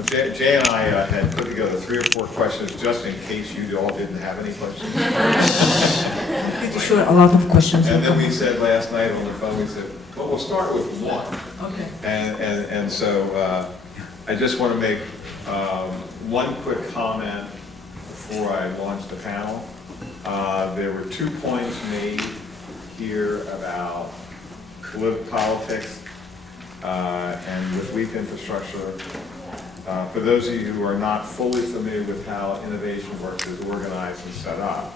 Well, Jay and I had put together 3 or 4 questions just in case you all didn't have any questions. Sure, a lot of questions. And then we said last night on the phone, we said, well, we'll start with one. Okay. And so I just want to make one quick comment before I launch the panel. There were 2 points made here about politics and with weak infrastructure. For those of you who are not fully familiar with how Innovation Works is organized and set up,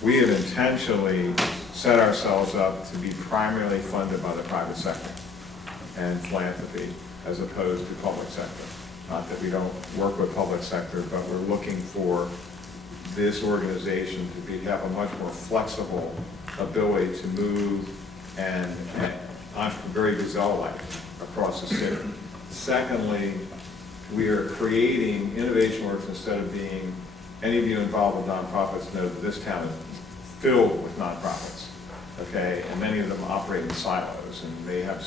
we have intentionally set ourselves up to be primarily funded by the private sector and philanthropy as opposed to public sector. Not that we don't work with public sector, but we're looking for this organization to have a much more flexible ability to move and very gazelle-like across the city. Secondly, we are creating Innovation Works instead of being, any of you involved with nonprofits know that this town is filled with nonprofits, okay? And many of them operate in silos, and they have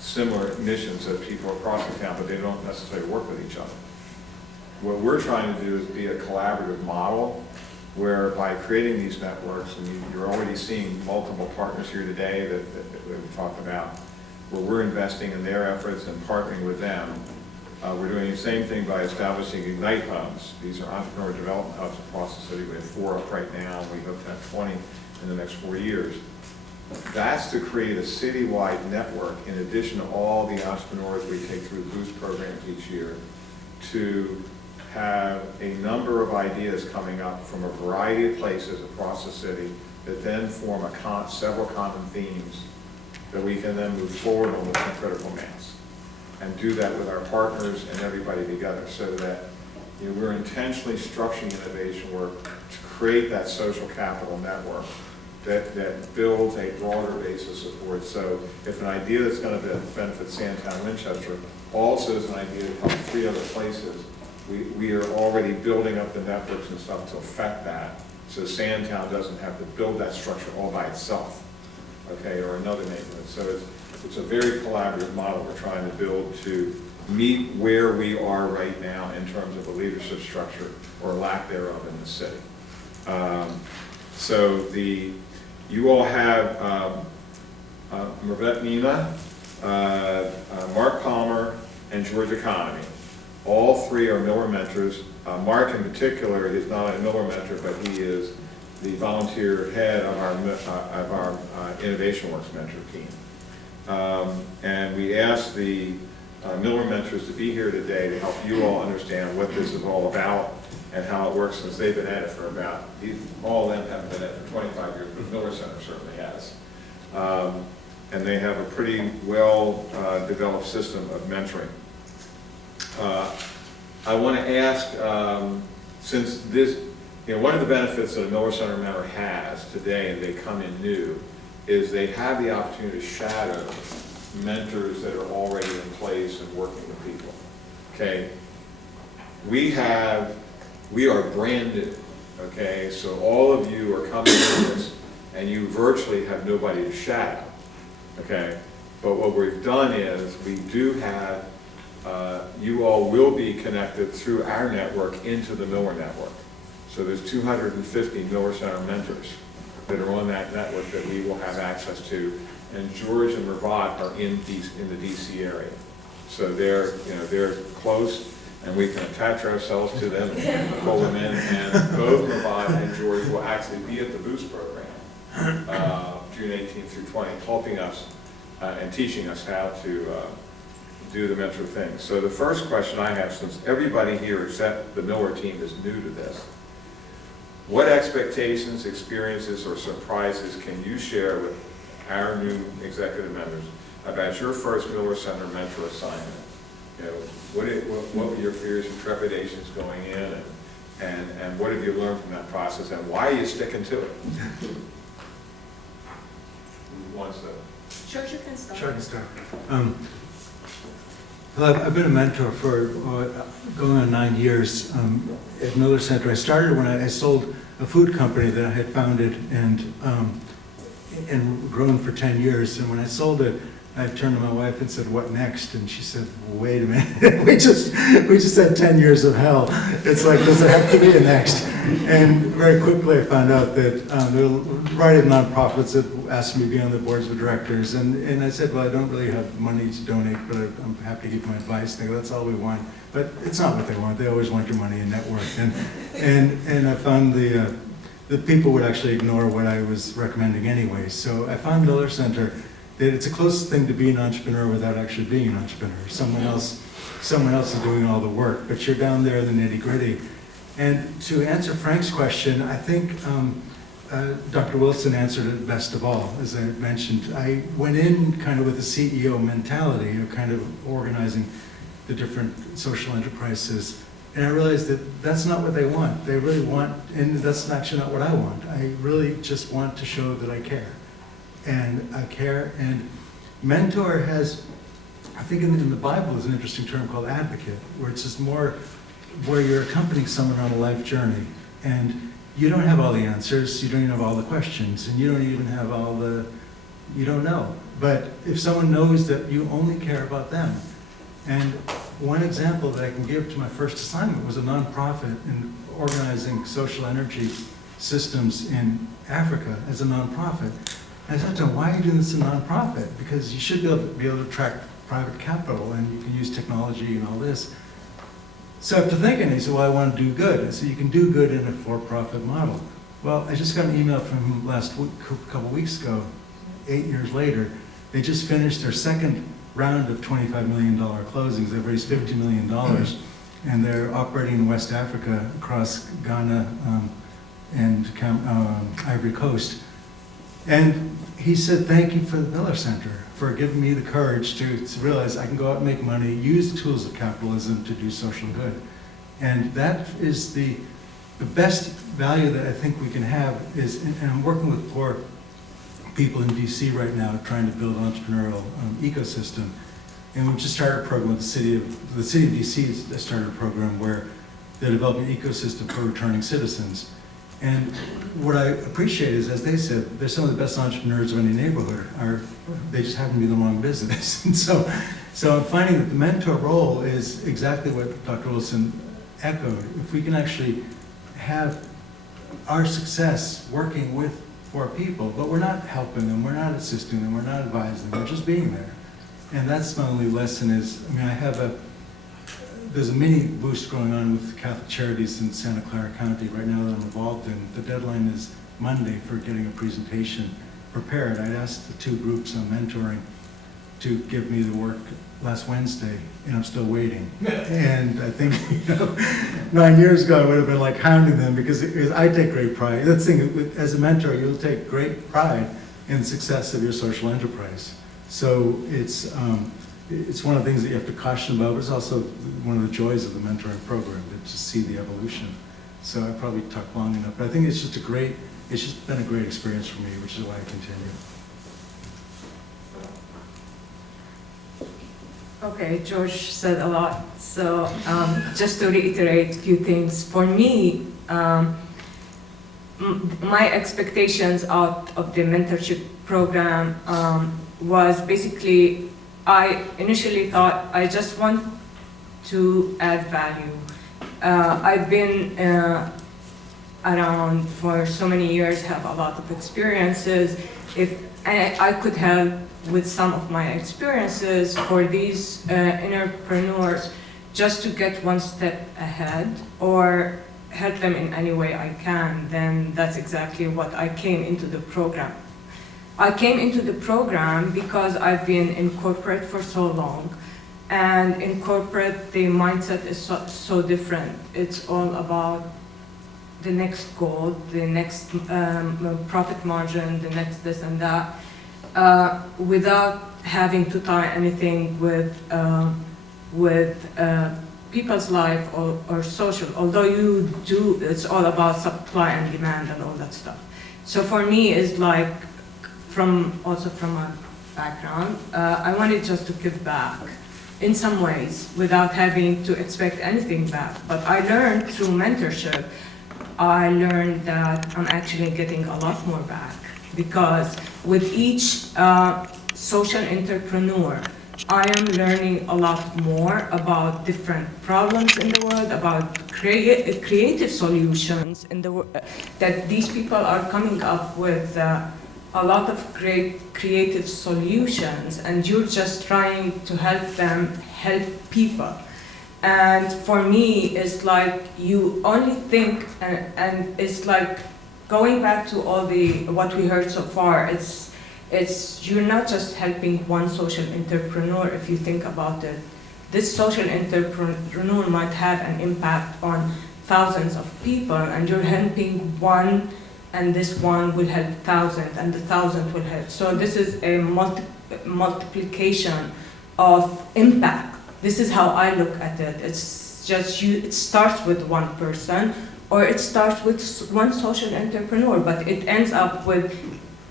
similar missions as people across the town, but they don't necessarily work with each other. What we're trying to do is be a collaborative model where by creating these networks, and you're already seeing multiple partners here today that we talked about, where we're investing in their efforts and partnering with them. We're doing the same thing by establishing Ignite hubs. These are entrepreneur development hubs across the city. We have 4 up right now, and we hope to have 20 in the next 4 years. That's to create a citywide network in addition to all the entrepreneurs we take through the Boost programs each year to have a number of ideas coming up from a variety of places across the city that then form several common themes that we can then move forward on with some critical mass and do that with our partners and everybody together so that we're intentionally structuring innovation work to create that social capital network that builds a broader base of support. So if an idea that's going to benefit Sandtown, Winchester also is an idea to help 3 other places, we are already building up the networks and stuff to affect that, so Sandtown doesn't have to build that structure all by itself, okay, or another neighborhood. So it's a very collaborative model we're trying to build to meet where we are right now in terms of a leadership structure or lack thereof in the city. You all have Mervette Mina, Mark Palmer, and George Economy. All 3 are Miller mentors. Mark in particular is not a Miller mentor, but he is the volunteer head of our Innovation Works mentor team. And we asked the Miller mentors to be here today to help you all understand what this is all about and how it works, since they've been at it for all of them haven't been at it for 25 years, but Miller Center certainly has. And they have a pretty well developed system of mentoring. I want to ask, since this, one of the benefits that a Miller Center member has today, and they come in new, is they have the opportunity to shadow mentors that are already in place and working with people. Okay, we are brand new. Okay, so all of you are coming to this, and you virtually have nobody to shadow. Okay, but what we've done is we do have. You all will be connected through our network into the Miller network. So there's 250 Miller Center mentors that are on that network that we will have access to, and George and Mervat are in the DC area. So they're close, and we can attach ourselves to them and pull them in, and both Mervat and George will actually be at the Boost program June 18th through 20th, helping us and teaching us how to do the mentor thing. So the first question I have, since everybody here except the Miller team is new to this, what expectations, experiences, or surprises can you share with our new executive members about your first Miller Center mentor assignment? What were your fears and trepidations going in, and what have you learned from that process, and why are you sticking to it? Who wants to? Sure, you can start. Sure, I can start. Well, I've been a mentor for going on 9 years at Miller Center. I started when I sold a food company that I had founded and grown for 10 years. And when I sold it, I turned to my wife and said, "What next?" And she said, "Wait a minute, we just had 10 years of hell. It's like, does there have to be a next?" And very quickly I found out that there were a variety of nonprofits that asked me to be on the boards of directors. And I said, "Well, I don't really have money to donate, but I'm happy to give my advice." They go, "That's all we want." But it's not what they want. They always want your money and network. And I found the people would actually ignore what I was recommending anyway. So I found Miller Center that it's the closest thing to being an entrepreneur without actually being an entrepreneur. Someone else is doing all the work, but you're down there in the nitty gritty. And to answer Frank's question, I think Dr. Wilson answered it best of all. As I mentioned, I went in kind of with a CEO mentality of kind of organizing the different social enterprises. And I realized that that's not what they want. They really want, and that's actually not what I want. I really just want to show that I care. And I care, and mentor has, I think in the Bible is an interesting term called advocate, where it's just more where you're accompanying someone on a life journey. And you don't have all the answers, you don't even have all the questions, and you don't even have you don't know. But if someone knows that you only care about them, and one example that I can give to my first assignment was a nonprofit in organizing social energy systems in Africa as a nonprofit. And I said to him, "Why are you doing this as a nonprofit? Because you should be able to attract private capital and you can use technology and all this." So after thinking, he said, "Well, I want to do good." I said, "You can do good in a for-profit model." Well, I just got an email from him last week, a couple weeks ago, 8 years later. They just finished their second round of $25 million closings. They've raised $50 million, and they're operating in West Africa across Ghana and Ivory Coast. And he said, "Thank you for the Miller Center, for giving me the courage to realize I can go out and make money, use the tools of capitalism to do social good." And that is the best value that I think we can have is, and I'm working with poor people in DC right now trying to build an entrepreneurial ecosystem. And we've just started a program with the city of DC has started a program where they're developing an ecosystem for returning citizens. And what I appreciate is, as they said, they're some of the best entrepreneurs of any neighborhood. They just happen to be in the wrong business. And so I'm finding that the mentor role is exactly what Dr. Wilson echoed. If we can actually have our success working with poor people, but we're not helping them, we're not assisting them, we're not advising them, we're just being there. And that's my only lesson is, I mean, there's a mini boost going on with Catholic Charities in Santa Clara County right now that I'm involved in. The deadline is Monday for getting a presentation prepared. I'd asked the two groups on mentoring to give me the work last Wednesday, and I'm still waiting. And I think, 9 years ago I would have been like hounding them because I take great pride. That's the thing, as a mentor, you'll take great pride in the success of your social enterprise. So it's one of the things that you have to caution about, but it's also one of the joys of the mentoring program, to see the evolution. So I probably talked long enough, but I think it's just been a great experience for me, which is why I continue. Okay, George said a lot. So just to reiterate a few things, for me, my expectations out of the mentorship program was basically, I initially thought I just want to add value. I've been around for so many years, have a lot of experiences. If I could help with some of my experiences for these entrepreneurs just to get one step ahead or help them in any way I can, then that's exactly what I came into the program. I came into the program because I've been in corporate for so long, and in corporate the mindset is so different. It's all about the next goal, the next profit margin, the next this and that, without having to tie anything with people's life or social. Although you do, it's all about supply and demand and all that stuff. So for me, it's like, also from my background, I wanted just to give back in some ways without having to expect anything back. But I learned through mentorship, I learned that I'm actually getting a lot more back, because with each social entrepreneur, I am learning a lot more about different problems in the world, about creative solutions in the that these people are coming up with a lot of great creative solutions, and you're just trying to help them help people. And for me, it's like you only think, and it's like going back to all what we heard so far. It's you're not just helping one social entrepreneur. If you think about it, this social entrepreneur might have an impact on thousands of people, and you're helping one, and this one will help thousands, and the thousand will help. So this is a multiplication of impact. This is how I look at it. It's just it starts with one person, or it starts with one social entrepreneur, but it ends up with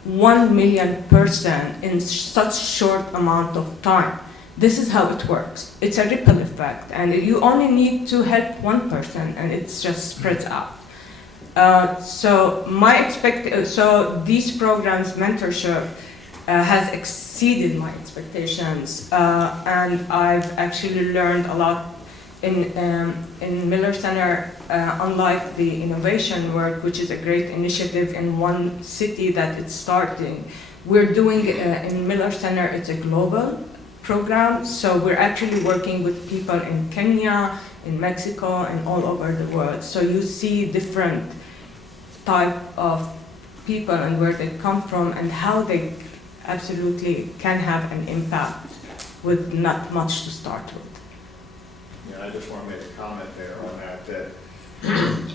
1 million person in such short amount of time. This is how it works. It's a ripple effect, and you only need to help one person, and it just spreads out. So these programs, mentorship, has exceeded my expectations, and I've actually learned a lot in Miller Center. Unlike the innovation work, which is a great initiative in one city that it's starting, we're doing in Miller Center. It's a global program, so we're actually working with people in Kenya, in Mexico, and all over the world. So you see different type of people and where they come from and how they absolutely can have an impact with not much to start with. Yeah, I just want to make a comment there on that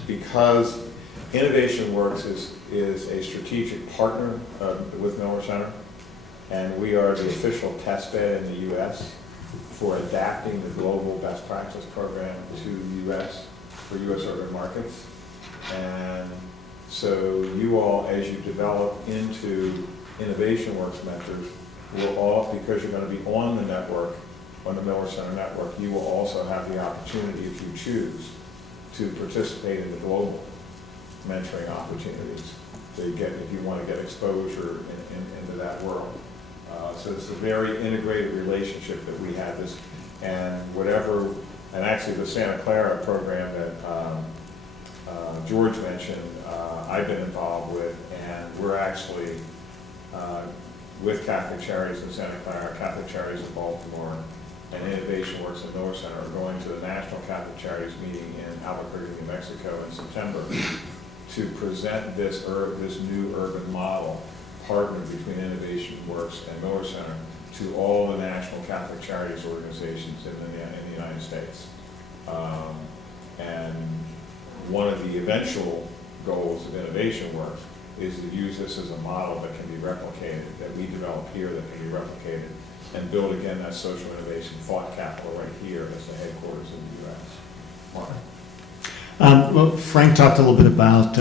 because Innovation Works is a strategic partner with Miller Center, and we are the official test bed in the U.S. for adapting the global best practice program to the U.S. for U.S. urban markets. And so you all, as you develop into Innovation Works mentors, will all, because you're going to be on the network, on the Miller Center network, you will also have the opportunity, if you choose, to participate in the global mentoring opportunities that you get if you want to get exposure into that world. So it's a very integrated relationship that we have. And actually the Santa Clara program that George mentioned, I've been involved with, and we're actually with Catholic Charities in Santa Clara, Catholic Charities in Baltimore, and Innovation Works in Miller Center are going to the National Catholic Charities meeting in Albuquerque, New Mexico in September to present this new urban model partnered between Innovation Works and Miller Center to all the National Catholic Charities organizations in the United States. And one of the eventual goals of Innovation Works is to use this as a model that can be replicated, that we develop here that can be replicated, and build again that social innovation thought capital right here as the headquarters of the U.S. Mark. Well, Frank talked a little bit about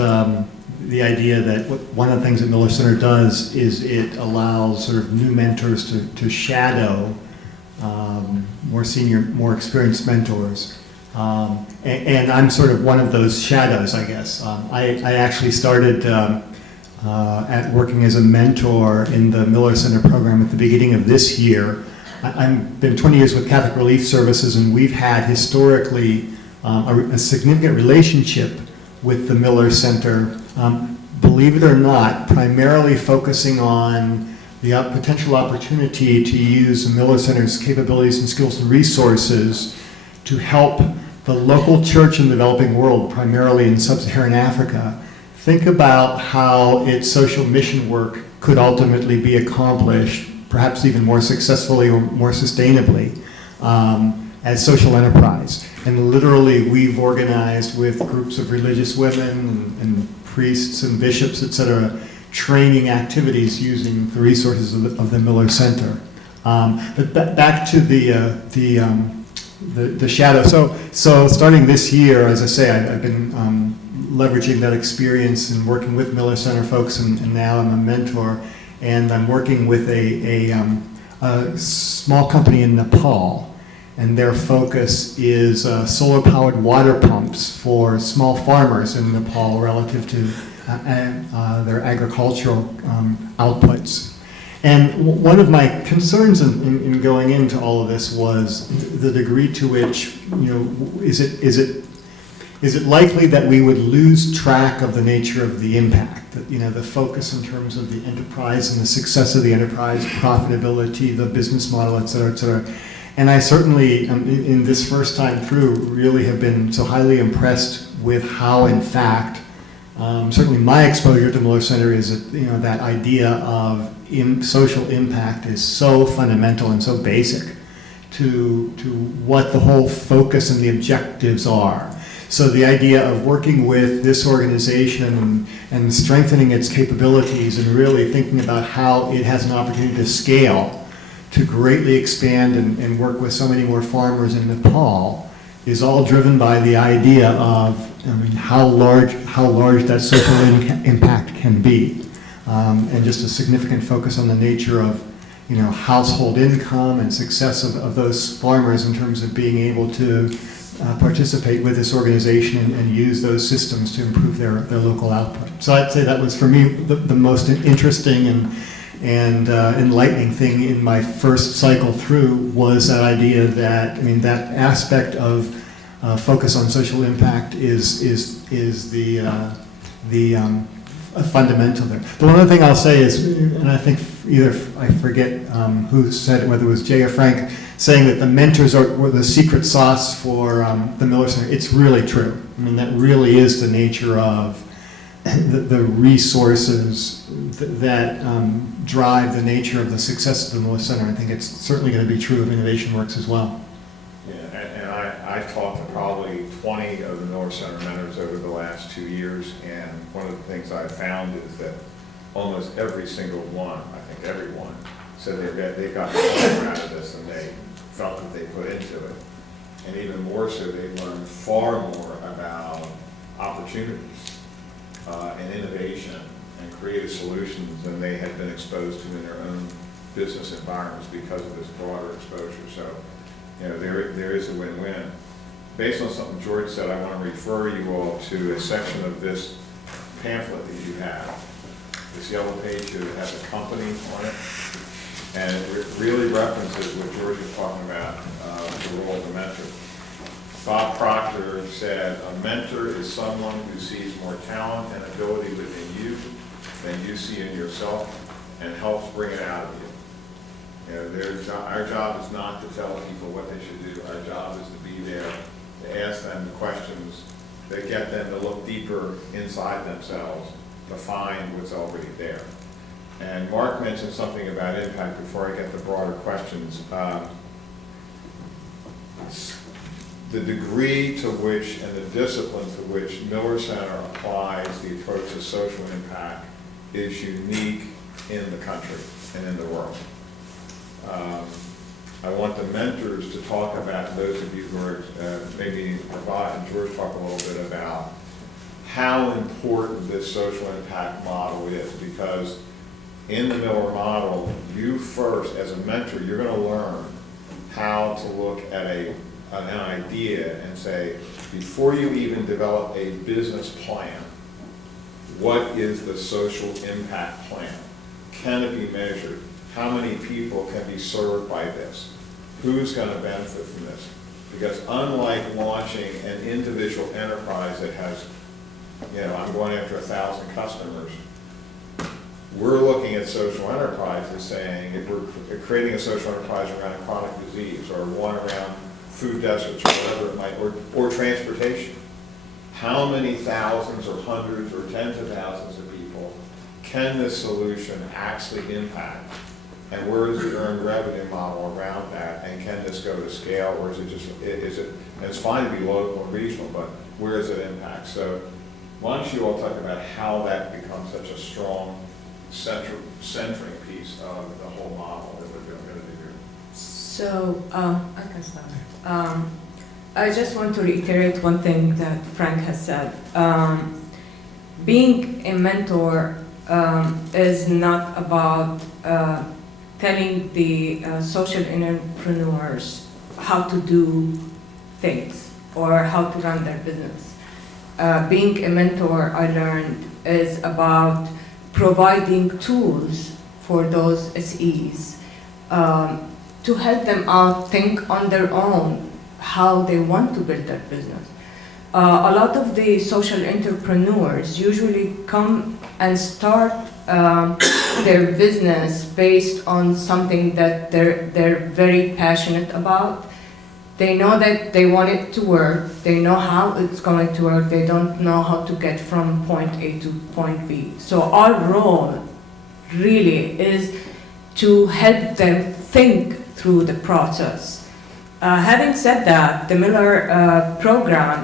the idea that one of the things that Miller Center does is it allows sort of new mentors to shadow more senior, more experienced mentors. And I'm sort of one of those shadows, I guess. I actually started at working as a mentor in the Miller Center program at the beginning of this year. I've been 20 years with Catholic Relief Services, and we've had historically a significant relationship with the Miller Center, believe it or not, primarily focusing on the potential opportunity to use the Miller Center's capabilities and skills and resources to help the local church in the developing world, primarily in sub-Saharan Africa, think about how its social mission work could ultimately be accomplished, perhaps even more successfully or more sustainably, as social enterprise. And literally, we've organized with groups of religious women and priests and bishops, et cetera, training activities using the resources of the Miller Center. But back to the shadow. So starting this year, as I say, I've been leveraging that experience and working with Miller Center folks, and now I'm a mentor, and I'm working with a small company in Nepal, and their focus is solar-powered water pumps for small farmers in Nepal relative to their agricultural outputs. And one of my concerns in going into all of this was the degree to which, is it likely that we would lose track of the nature of the impact, that, the focus in terms of the enterprise and the success of the enterprise, profitability, the business model, et cetera, et cetera. And I certainly, in this first time through, really have been so highly impressed with how, in fact, certainly my exposure to Miller Center is that, that idea of social impact is so fundamental and so basic to what the whole focus and the objectives are. So the idea of working with this organization and strengthening its capabilities and really thinking about how it has an opportunity to scale, to greatly expand and work with so many more farmers in Nepal, is all driven by the idea of how large that social impact can be, and just a significant focus on the nature of household income and success of those farmers in terms of being able to participate with this organization and use those systems to improve their local output. So I'd say that was for me the most interesting and enlightening thing in my first cycle through was that idea that that aspect of focus on social impact is the fundamental there. The one other thing I'll say is, and I think I forget who said it, whether it was Jay or Frank, saying that the mentors were the secret sauce for the Miller Center. It's really true. That really is the nature of the resources that drive the nature of the success of the Miller Center. I think it's certainly going to be true of InnovationWorks as well. Yeah, and I've talked to probably 20 of the Miller Center mentors over the last 2 years, and one of the things I've found is that almost every single one, I think everyone, said they got more out of this than they felt that they put into it. And even more so, they learned far more about opportunities and innovation and creative solutions than they had been exposed to in their own business environments because of this broader exposure. So, there is a win-win. Based on something George said, I want to refer you all to a section of this pamphlet that you have. This yellow page here that has a company on it. And it really references what George was talking about, the role of a mentor. Bob Proctor said, a mentor is someone who sees more talent and ability within you than you see in yourself and helps bring it out of you. Our job is not to tell people what they should do. Our job is to be there, to ask them the questions that get them to look deeper inside themselves to find what's already there. And Mark mentioned something about impact before I get to broader questions. The degree to which and the discipline to which Miller Center applies the approach to social impact is unique in the country and in the world. I want the mentors to talk about, those of you who are maybe provide, and George talk a little bit about how important this social impact model is, because in the Miller model, you first, as a mentor, you're going to learn how to look at an idea and say, before you even develop a business plan, what is the social impact plan? Can it be measured? How many people can be served by this? Who's going to benefit from this? Because unlike launching an individual enterprise that has, I'm going after 1,000 customers, we're looking at social enterprises saying, if we're creating a social enterprise around a chronic disease or one around food deserts or whatever it might, or transportation, how many thousands or hundreds or tens of thousands of people can this solution actually impact? And where is the earned revenue model around that? And can this go to scale, or is it just, and it's fine to be local and regional, but where does it impact? So why don't you all talk about how that becomes such a strong centering piece of the whole model that we're going to do here? So, I can start. I just want to reiterate one thing that Frank has said. Being a mentor is not about telling the social entrepreneurs how to do things or how to run their business. Being a mentor, I learned, is about providing tools for those SEs to help them out think on their own how they want to build their business. A lot of the social entrepreneurs usually come and start their business based on something that they're very passionate about. They know that they want it to work, they know how it's going to work, they don't know how to get from point A to point B. So our role really is to help them think through the process. Having said that, the Miller program,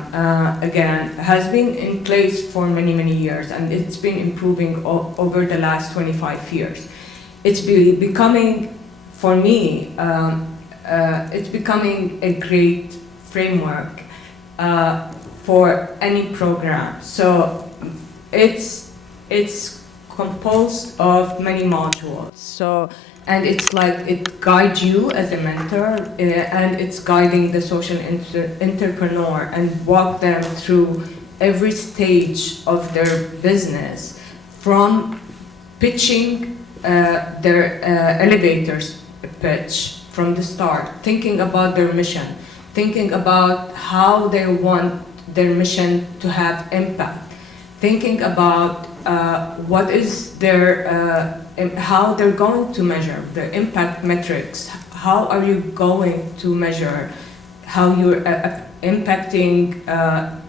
again, has been in place for many, many years, and it's been improving over the last 25 years. It's becoming, for me, it's becoming a great framework for any program. So it's composed of many modules. So, and it's like it guides you as a mentor, and it's guiding the social entrepreneur and walk them through every stage of their business, from pitching their elevators pitch from the start, thinking about their mission, thinking about how they want their mission to have impact, thinking about what is their, how they're going to measure the impact metrics. How are you going to measure how you're impacting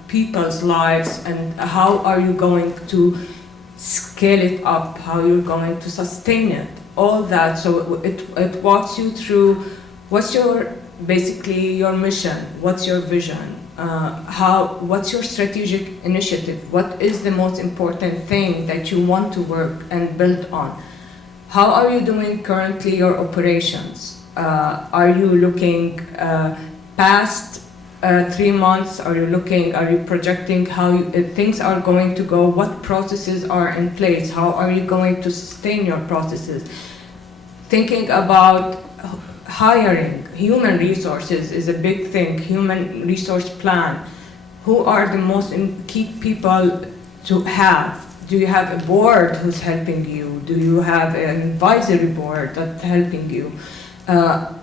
people's lives, and how are you going to scale it up, how you're going to sustain it, all that. So it walks you through what's your, basically your mission, what's your vision, what's your strategic initiative, what is the most important thing that you want to work and build on. How are you doing currently your operations? Are you looking past 3 months? Are you projecting how things are going to go? What processes are in place? How are you going to sustain your processes? Thinking about hiring, human resources is a big thing, human resource plan. Who are the most key people to have? Do you have a board who's helping you? Do you have an advisory board that's helping you? And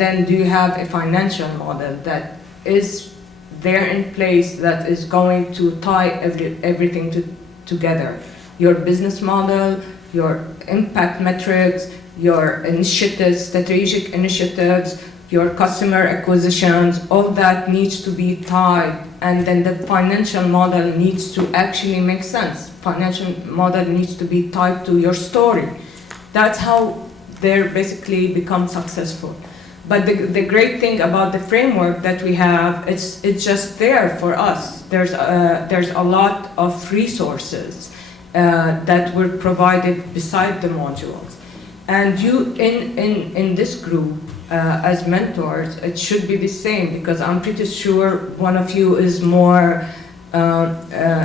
then do you have a financial model that is there in place that is going to tie everything together? Your business model, your impact metrics, your initiatives, strategic initiatives, your customer acquisitions, all that needs to be tied, and then the financial model needs to actually make sense. Financial model needs to be tied to your story. That's how they basically become successful. But the great thing about the framework that we have, it's just there for us. There's a lot of resources that were provided beside the modules. And you, in this group, as mentors, it should be the same, because I'm pretty sure one of you is more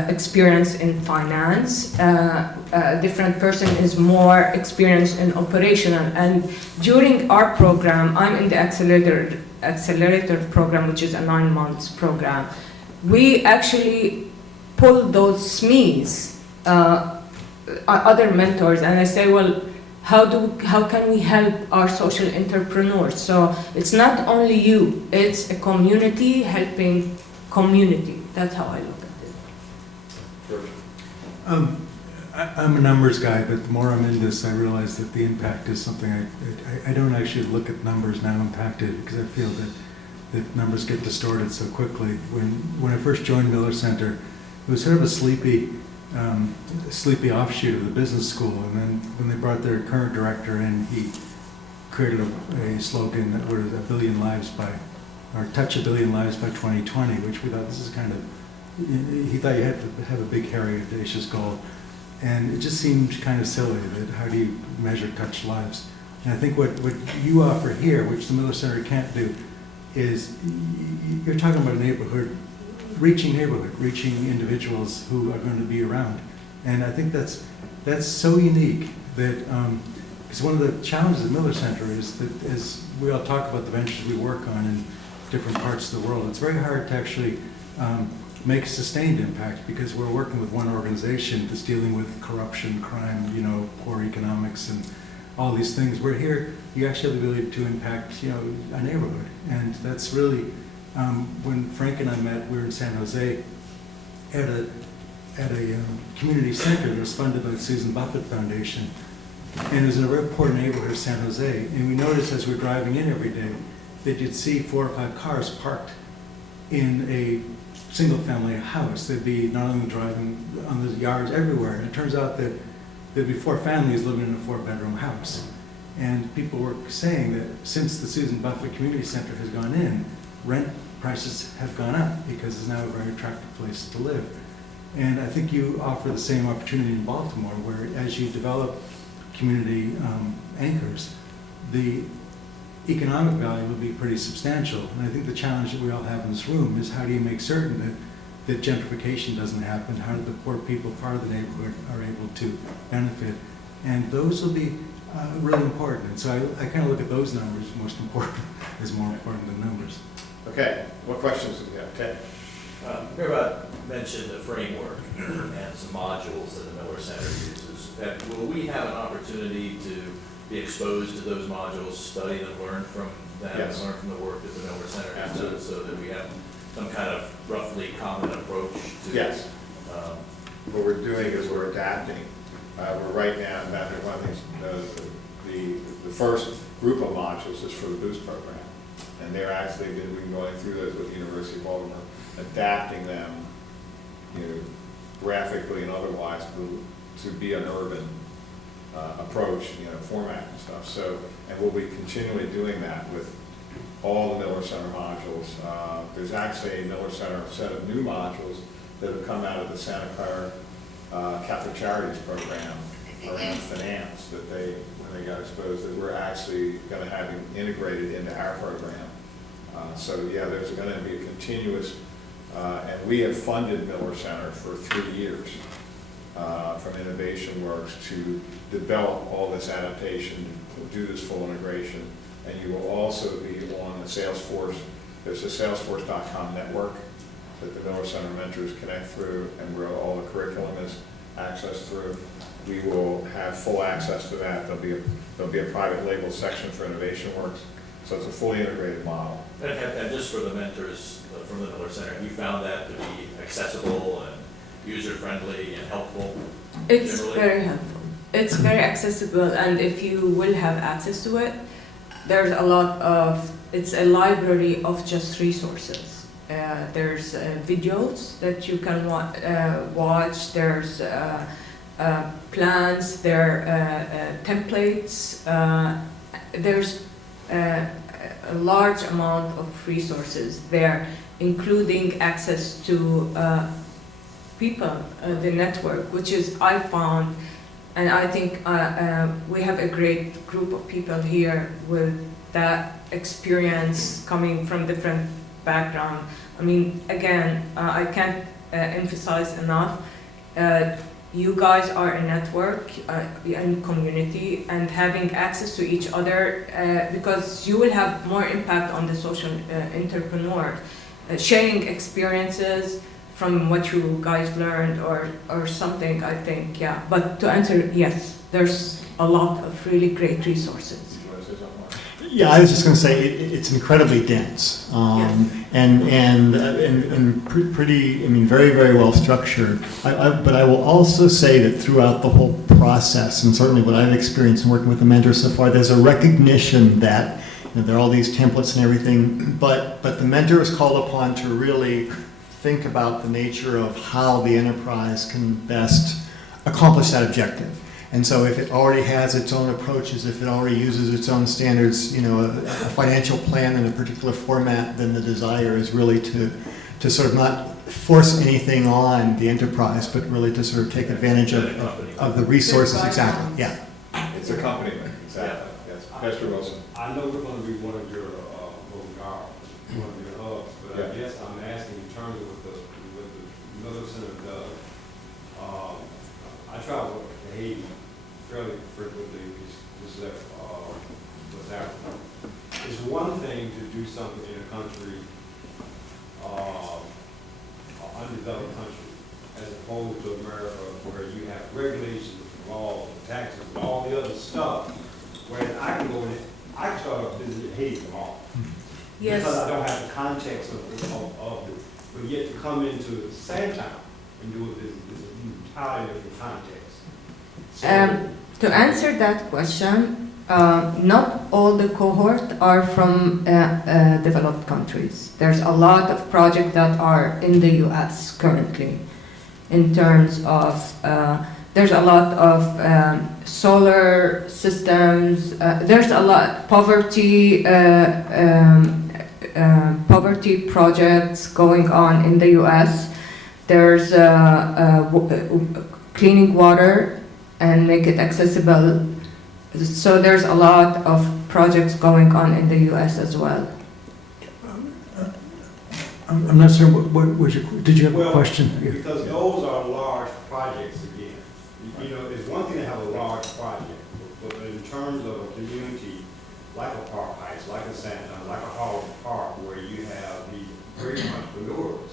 experienced in finance, a different person is more experienced in operational. And during our program, I'm in the accelerator program, which is a 9 months program. We actually pull those SMEs, other mentors, and I say, well, how can we help our social entrepreneurs? So it's not only you, it's a community helping community. That's how I look at it. I'm a numbers guy, but the more I'm in this, I realize that the impact is something I don't actually look at numbers now impacted, because I feel that numbers get distorted so quickly. When I first joined Miller Center, it was sort of a sleepy offshoot of the business school, and then when they brought their current director in, he created a slogan that was touch 1 billion lives by 2020, which we thought, this is kind of, he thought you had to have a big, hairy, audacious goal. And it just seemed kind of silly that how do you measure touched lives? And I think what you offer here, which the Miller Center can't do, is you're talking about reaching individuals who are going to be around. And I think that's so unique that, because one of the challenges at Miller Center is that as we all talk about the ventures we work on in different parts of the world, it's very hard to actually make a sustained impact, because we're working with one organization that's dealing with corruption, crime, you know, poor economics and all these things. We're here, you actually have the ability to impact, you know, a neighborhood. And that's really, when Frank and I met, we were in San Jose at a community center that was funded by the Susan Buffett Foundation. And it was in a very poor neighborhood of San Jose. And we noticed as we were driving in every day that you'd see 4 or 5 cars parked in a single-family house. They'd be not only driving on the yards everywhere. And it turns out that there'd be 4 families living in a 4-bedroom house. And people were saying that since the Susan Buffett Community Center has gone in, rent prices have gone up because it's now a very attractive place to live. And I think you offer the same opportunity in Baltimore, where as you develop community anchors, the economic value will be pretty substantial. And I think the challenge that we all have in this room is how do you make certain that gentrification doesn't happen? How do the poor people part of the neighborhood are able to benefit? And those will be really important. And so I kind of look at those numbers, most important, is more important than numbers. Okay, what questions do we have? Ted? Mira mentioned the framework and some modules that the Miller Center uses. Will we have an opportunity to be exposed to those modules, study them, learn from them, Yes. learn from the work that the Miller Center has done, Absolutely. so that we have some kind of roughly common approach to? Yes. What we're doing is we're adapting. We're right now, one of the things, the first group of modules is for the Boost program. And they're actually, we've been going through those with the University of Baltimore, adapting them, you know, graphically and otherwise to be an urban approach, you know, format and stuff. So, and we'll be continually doing that with all the Miller Center modules. There's actually a Miller Center set of new modules that have come out of the Santa Clara Catholic Charities program around finance that when they got exposed, that we're actually going to have integrated into our program. So yeah, there's going to be a continuous, and we have funded Miller Center for 3 years from Innovation Works to develop all this adaptation, to do this full integration. And you will also be on the Salesforce. There's a Salesforce.com network that the Miller Center mentors connect through, and where all the curriculum is accessed through. We will have full access to that. There'll be a private label section for Innovation Works. So it's a fully integrated model. And just for the mentors from the Miller Center, have you found that to be accessible and user-friendly and helpful? It's generally? very helpful. It's very accessible, and if you will have access to it, there's a lot of, it's a library of just resources. There's videos that you can watch, there's plans, there are templates, there's a large amount of resources there, including access to people, the network, which is, I found, and I think we have a great group of people here with that experience coming from different backgrounds. I mean, again, I can't emphasize enough, you guys are a network and community, and having access to each other, because you will have more impact on the social entrepreneur, sharing experiences from what you guys learned or something, I think, yeah. But to answer, yes, there's a lot of really great resources. You want to say something, Mark? Yeah, I was just going to say it's incredibly dense, and pretty. I mean, very, very well structured. But I will also say that throughout the whole process, and certainly what I've experienced in working with the mentors so far, there's a recognition that there are all these templates and everything, but the mentor is called upon to really think about the nature of how the enterprise can best accomplish that objective. And so if it already has its own approaches, if it already uses its own standards, you know, a financial plan in a particular format, then the desire is really to sort of not force anything on the enterprise, but really to sort of take advantage of the resources. Exactly, yeah. It's accompaniment, exactly. Yes, Pastor Wilson. I know we're going to be one of your one of your hubs, but Yeah. I guess I'm asking in terms of what the Miller Center does. I travel to Haiti fairly frequently, just West Africa. It's one thing to do something in a country under developed country, as opposed to America, where you have regulations, laws, taxes, and all the other stuff. Whereas I can go in, I can start a business in Haiti tomorrow. Yes. Because I don't have the context of it. But yet to come into Sandtown and do a business is an entirely different context. So, To answer that question, not all the cohort are from developed countries. There's a lot of projects that are in the US currently in terms of, there's a lot of solar systems, there's a lot, poverty projects going on in the US. There's cleaning water and make it accessible. So there's a lot of projects going on in the US as well. I'm not sure, what was your, did you have a well, question? because those are large projects again. You know, it's one thing to have a large project, but in terms of a community like a Park Heights, like a Sandtown, like a Howard Park, where you have these great entrepreneurs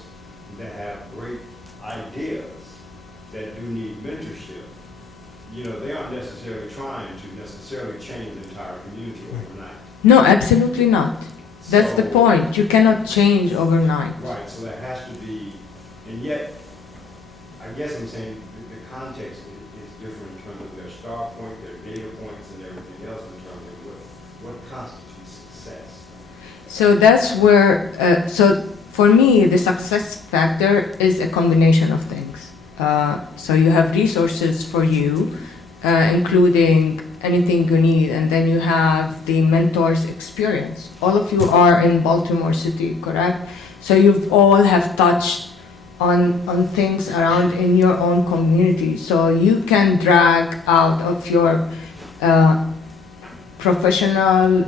that have great ideas that do need mentorship, you know, they aren't necessarily trying to necessarily change the entire community overnight. No, absolutely not. That's the So- point. You cannot change overnight. Right, so there has to be, and yet, I guess I'm saying the context is different in terms of their start point, their data points, and everything else in terms of what constitutes success. So that's where, so for me, the success factor is a combination of things. So you have resources for you, including anything you need, and then you have the mentor's experience. All of you are in Baltimore City, correct? So you've all have touched on things around in your own community. So you can drag out of your professional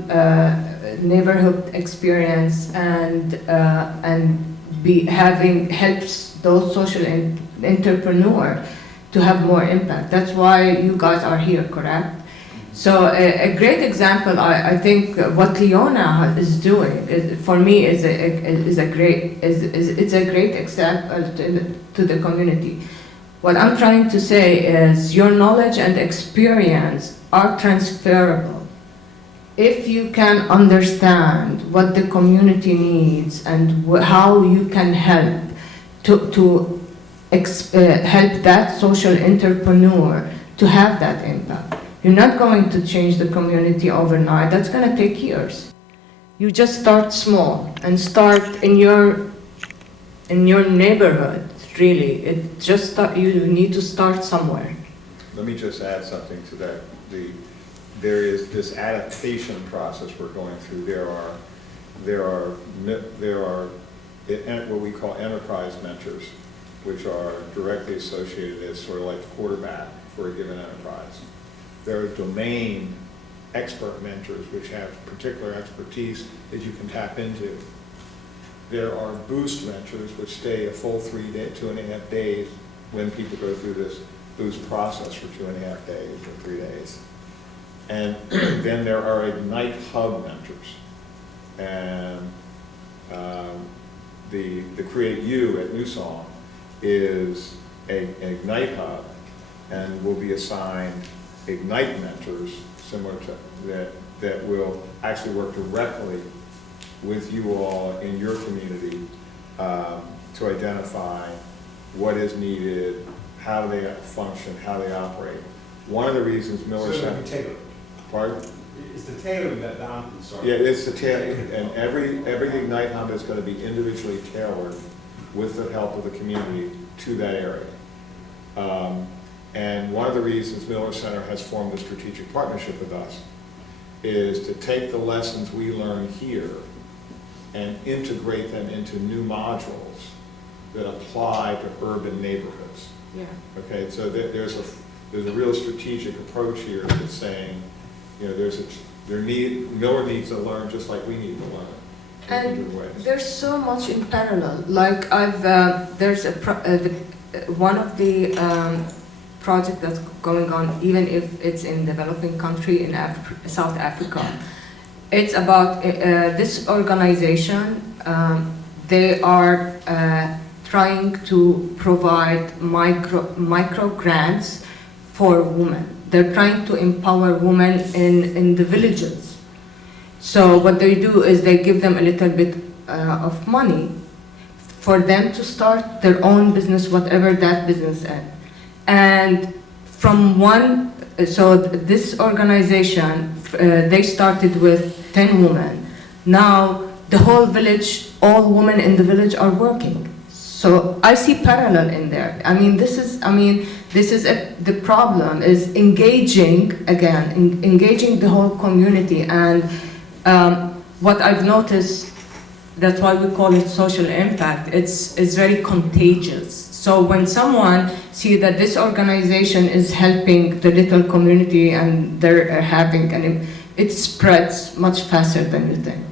neighborhood experience and be having helps those social entrepreneurs to have more impact. That's why you guys are here, correct? So a great example, I think what Leona is doing for me is a great example to the community. What I'm trying to say is your knowledge and experience are transferable. If you can understand what the community needs and how you can help to help that social entrepreneur to have that impact. You're not going to change the community overnight. That's going to take years. You just start small and start in your neighborhood. Really, you need to start somewhere. Let me just add something to that. There is this adaptation process we're going through. There are what we call enterprise mentors, which are directly associated as sort of like the quarterback for a given enterprise. There are domain expert mentors, which have particular expertise that you can tap into. There are boost mentors, which stay a full 2.5 days when people go through this boost process for 2.5 days or 3 days. And then there are Ignite Hub mentors. And the Create You at New Song is an Ignite Hub and will be assigned Ignite mentors similar to that will actually work directly with you all in your community to identify what is needed, how they function, how they operate. One of the reasons Miller So Center. it'll be tailored. Pardon? It's the tailoring that I'm concerned. Yeah, it's the and every Ignite Hub is going to be individually tailored with the help of the community to that area. And one of the reasons Miller Center has formed a strategic partnership with us is to take the lessons we learn here and integrate them into new modules that apply to urban neighborhoods. Yeah. Okay, so there's a real strategic approach here that's saying, you know, Miller needs to learn just like we need to learn. In different ways. And there's so much in parallel. Like there's one of the project that's going on, even if it's in developing country in South Africa. It's about this organization. They are trying to provide micro grants for women. They're trying to empower women in the villages. So what they do is they give them a little bit of money for them to start their own business, whatever that business is. And from so this organization, they started with 10 women. Now the whole village, all women in the village are working. So I see parallel in there. The problem is engaging, again, engaging the whole community. And what I've noticed, that's why we call it social impact, it's very contagious. So when someone see that this organization is helping the little community and they're having, it spreads much faster than you think.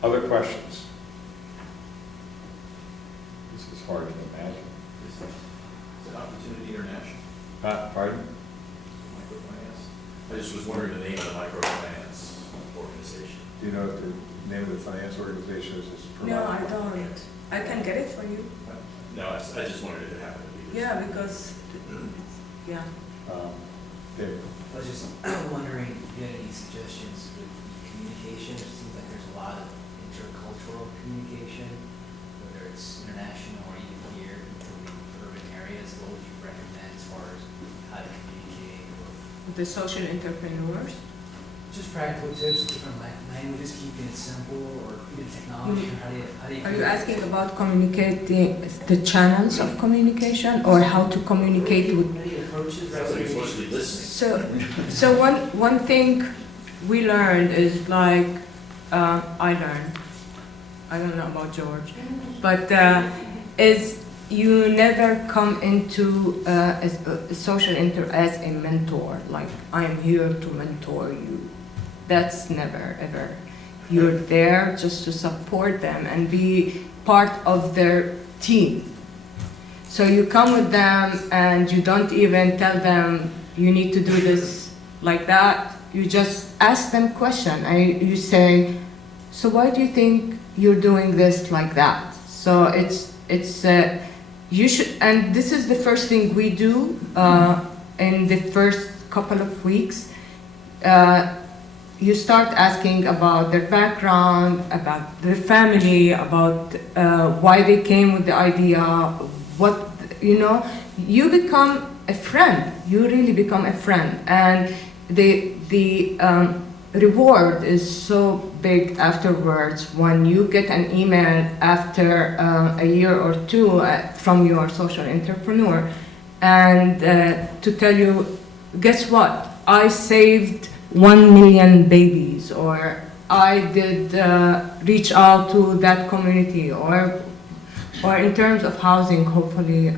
Other questions? This is hard to imagine. It's an Opportunity International. Pardon? Microfinance. I just was wondering the name of the microfinance organization. Do you know what the name of the finance organization is? No, I don't. I can get it for you. No, I just wondered if it happened to be. Yeah, because, yeah. David? I was just wondering if you had any suggestions with communication. It seems like there's a lot of intercultural communication, whether it's international or even here, including urban areas. What would you recommend as far as how to communicate with The social entrepreneurs. just practical tips, different languages, keeping it simple, or even technology? How do you Are you asking about communicating, the channels of communication, or how to communicate with? How do you approach it? Sounds like you're mostly listening. So one thing we learned is like, I learned, I don't know about George, but is you never come into a social as a mentor, like I am here to mentor you. That's never, ever. You're there just to support them and be part of their team. So you come with them and you don't even tell them you need to do this like that. You just ask them question and you say, so why do you think you're doing this like that? So you should, and this is the first thing we do in the first couple of weeks. You start asking about their background, about their family, about why they came with the idea, you become a friend. You really become a friend. And the reward is so big afterwards when you get an email after a year or two from your social entrepreneur and to tell you, guess what? I saved 1 million babies, or I did reach out to that community, or in terms of housing, hopefully,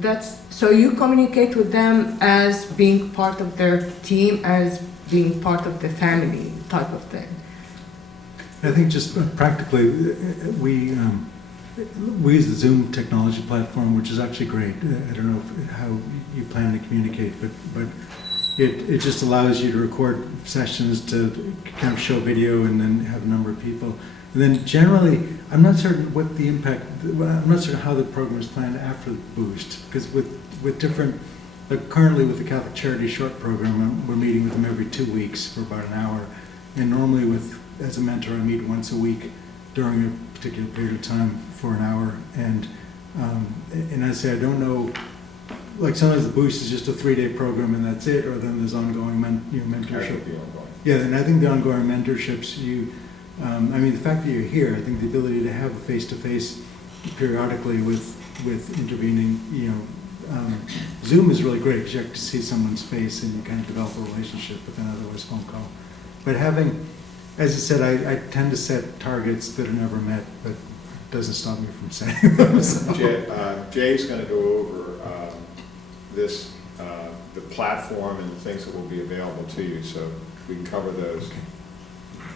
that's, so you communicate with them as being part of their team, as being part of the family type of thing. I think just practically, we use the Zoom technology platform, which is actually great. I don't know how you plan to communicate, but it just allows you to record sessions, to kind of show video and then have a number of people. And then generally, I'm not certain what the impact, I'm not certain how the program is planned after the boost, because with different, like currently with the Catholic Charity Short Program, we're meeting with them every 2 weeks for about an hour. And normally as a mentor, I meet once a week during a particular period of time for an hour. And I say, I don't know, like sometimes the boost is just a 3-day program and that's it, or then there's ongoing mentorship. Yeah, and I think the ongoing mentorships, the fact that you're here, I think the ability to have a face-to-face periodically with intervening, Zoom is really great because you have to see someone's face and you kind of develop a relationship, but then otherwise phone call. But having, as I said, I tend to set targets that are never met, but it doesn't stop me from setting them. So. Jay's going to go over the platform and the things that will be available to you, so we can cover those. Okay.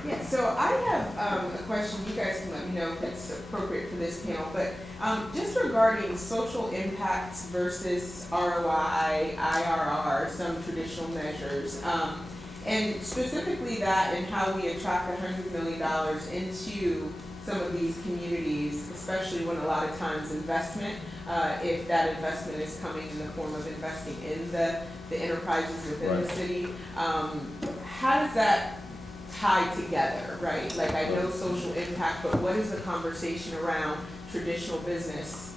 Yeah, so I have a question. You guys can let me know if it's appropriate for this panel, but just regarding social impacts versus ROI, IRR, some traditional measures, and specifically that and how we attract $100 million into some of these communities, especially when a lot of times investment, if that investment is coming in the form of investing in the enterprises within the Right. city, how does that tie together, right? Like, I know social impact, but what is the conversation around traditional business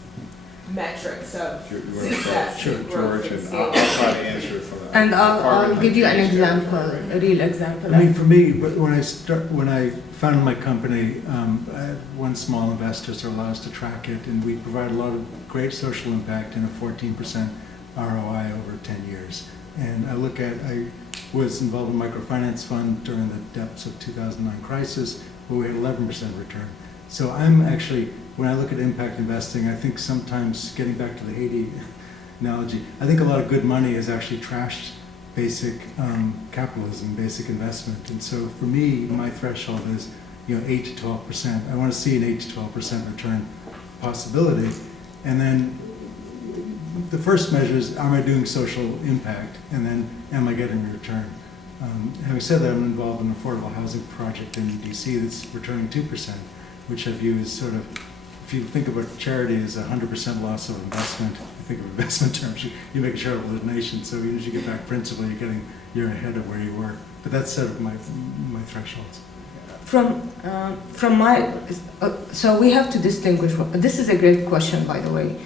metrics of If you want to success start, and growth George, and and scale? I'll try to answer it from the. And I'll department give you an head's example, standpoint. a real example. I mean, for me, when I founded my company, I had one small investor, so allowed us to track it, and we provide a lot of great social impact and a 14% ROI over 10 years. And I was involved in a microfinance fund during the depths of 2009 crisis, where we had 11% return. So I'm actually, when I look at impact investing, I think sometimes, getting back to the Haiti analogy, I think a lot of good money has actually trashed basic capitalism, basic investment. And so for me, my threshold is 8 to 12%. I want to see an 8 to 12% return possibility. And then the first measure is, am I doing social impact? And then, am I getting a return? Having said that, I'm involved in an affordable housing project in DC that's returning 2%, which I view as sort of, if you think about charity as 100% loss of investment, you think of investment terms, you make a charitable donation, so even as you get back principal, you're ahead of where you were. But that's sort of my thresholds. From my, so we have to distinguish, this is a great question, by the way.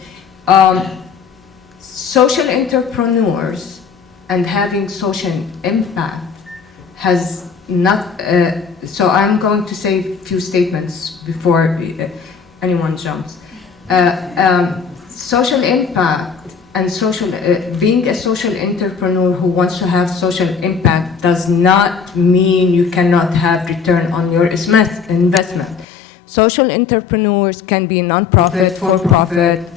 Social entrepreneurs and having social impact has not, so I'm going to say a few statements before anyone jumps. Social impact and being a social entrepreneur who wants to have social impact does not mean you cannot have return on your investment. Social entrepreneurs can be non-profit, for-profit,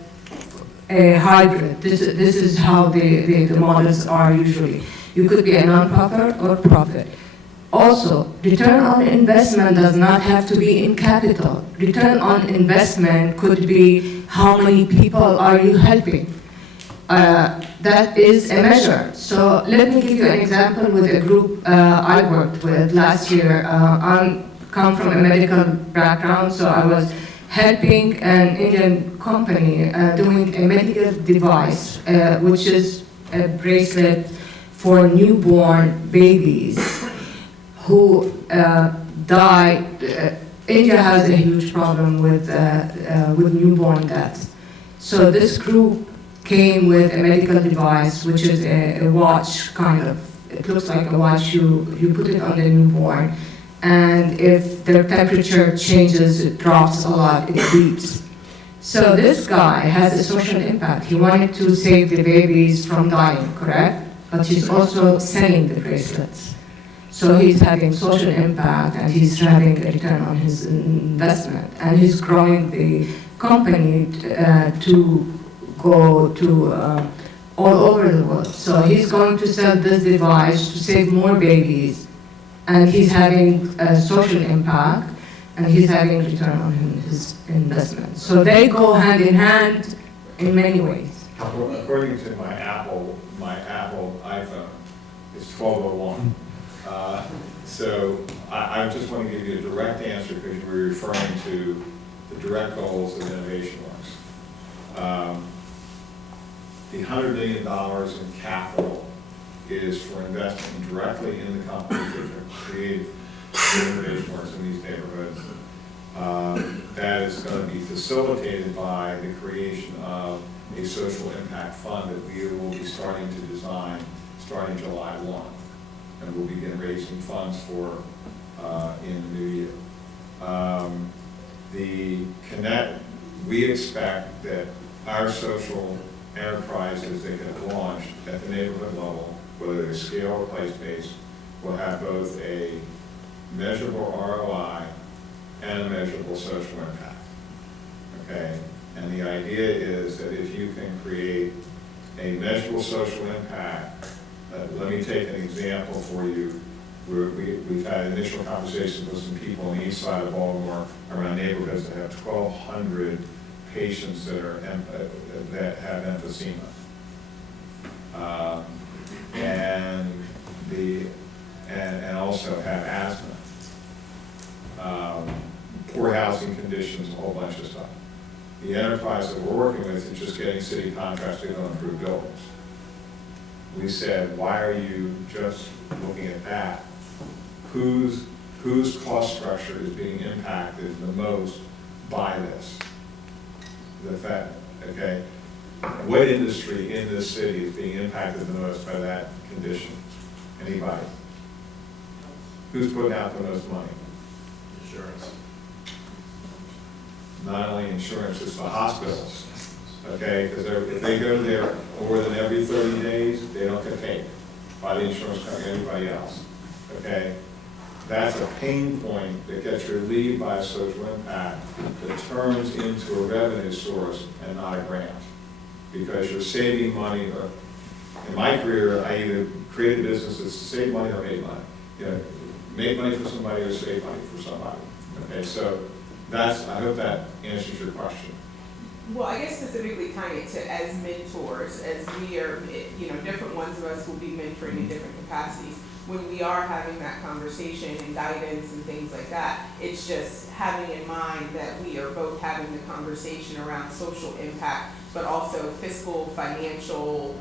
a hybrid. This is how the models are usually. You could be a non-profit or profit. Also, return on investment does not have to be in capital. Return on investment could be how many people are you helping. That is a measure. So let me give you an example with a group I worked with last year. I come from a medical background, so I was helping an Indian company doing a medical device, which is a bracelet for newborn babies who die. India has a huge problem with newborn deaths. So this group came with a medical device, which is a watch, kind of. It looks like a watch. You put it on the newborn, and if their temperature changes, it drops a lot, it beeps. So this guy has a social impact. He wanted to save the babies from dying, correct? But he's also selling the bracelets. So he's having social impact, and he's having a return on his investment. And he's growing the company to go to all over the world. So he's going to sell this device to save more babies, and he's having a social impact, and he's having return on his investment. So they go hand in hand in many ways. According to my Apple iPhone, it's 12:01. So I just want to give you a direct answer because you were referring to the direct goals of Innovation Works. The $100 million in capital is for investing directly in the companies that have created Innovation Works in these neighborhoods. That is going to be facilitated by the creation of a social impact fund that we will be starting to design starting July 1. And we'll begin raising funds for in the new year. We expect that our social enterprises that get launched at the neighborhood level, whether they're scale or place-based, will have both a measurable ROI and a measurable social impact. Okay? And the idea is that if you can create a measurable social impact, let me take an example for you. We've had initial conversations with some people on the east side of Baltimore around neighborhoods that have 1,200 patients that have emphysema. And also have asthma. poor housing conditions, a whole bunch of stuff. The enterprise that we're working with is just getting city contracts to go improve buildings. We said, why are you just looking at that? Whose cost structure is being impacted the most by this? The fact, okay, what industry in this city is being impacted the most by that condition? Anybody? Who's putting out the most money? Insurance. Not only insurance, it's the hospitals, okay? Because if they go there more than every 30 days, they don't get paid by the insurance company or anybody else, okay? That's a pain point that gets relieved by a social impact that turns into a revenue source and not a grant. Because you're saving money. In my career, I either created businesses to save money or made money. You know, make money for somebody or save money for somebody. Okay, so that's, I hope that answers your question. Well, I guess specifically tying it to as mentors, as we are, you know, different ones of us will be mentoring in different capacities. When we are having that conversation and guidance and things like that, it's just having in mind that we are both having the conversation around social impact, but also fiscal, financial,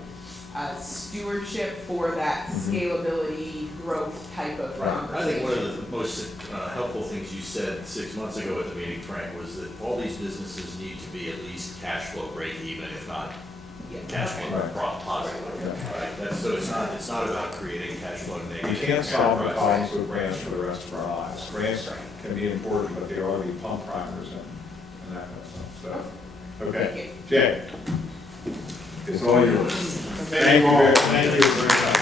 stewardship for that scalability, growth type of Right. I conversation. think one of the most helpful things you said 6 months ago at the meeting, Frank, was that all these businesses need to be at least cash flow break even, if not Yeah. cash flow Right. positive. Right? That's, so it's not about creating cash flow negative. You can't solve the enterprise. problems with grants for the rest of our lives. Grants can be important, but they ought to be pump primers and that kind of stuff. So, okay. Jay, it's all yours. Thank you. Thank you very much.